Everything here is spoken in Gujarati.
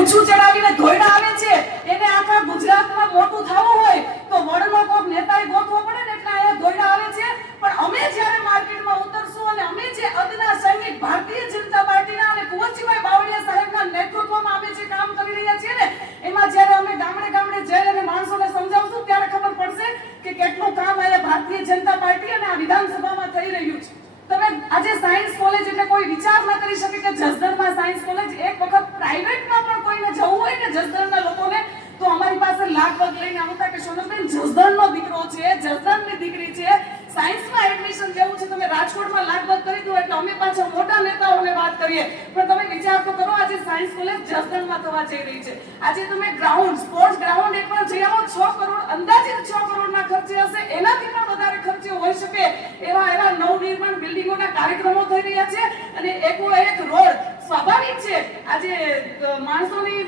મૂછું ચડાવીને ધોઈડા આવે છે, એને આખા ગુજરાતમાં મોટું થવું હોય તો વડલો કોક નેતાએ ગોતવો પડે ને એટલે અહીંયા ધોઈડા આવે છે. પણ અમે જ્યારે માર્કેટમાં ઉતરશું અને અમે જે અદના સૈનિક ભારતીય જનતા પાર્ટીના અને કુંવરજીભાઈ બાવળિયા સાહેબના નેતૃત્વમાં અમે જે કામ કરી રહ્યા છીએ ને, એમાં જ્યારે અમે ગામડે ગામડે જઈ અને માણસોને સમજાવશું, ત્યારે ખબર પડશે કે કેટલું કામ અહીંયા ભારતીય જનતા પાર્ટી અને આ વિધાનસભામાં થઈ રહ્યું છે. તમે આજે સાયન્સ કોલેજ એટલે કોઈ વિચાર ન કરી શકે કે જસદણમાં સાયન્સ કોલેજ જસદણની દીકરી છે. સાયન્સમાં એડમિશન લેવું છે. તમે રાજકોટમાં લાખ કરી દો એટલે અમે પાછા મોટા નેતાઓને વાત કરીએ. પણ તમે વિચાર તો કરો, આજે સાયન્સ કોલેજ જસદણમાં થવા જઈ રહી છે. આજે તમે ગ્રાઉન્ડ સ્પોર્ટ્સ ગ્રાઉન્ડ એક વાર જઈ આવો છ કરોડ અંદાજિત છ કરોડના ખર્ચે હશે, એનાથી પણ વધારે ખર્ચે હોઈ શકે એવા એવા નવનિર્માણ બિલ્ડિંગોના કાર્યક્રમો થઈ રહ્યા છે. અને એકો એક રોડ સ્વાભાવિક છે. આજે માણસોની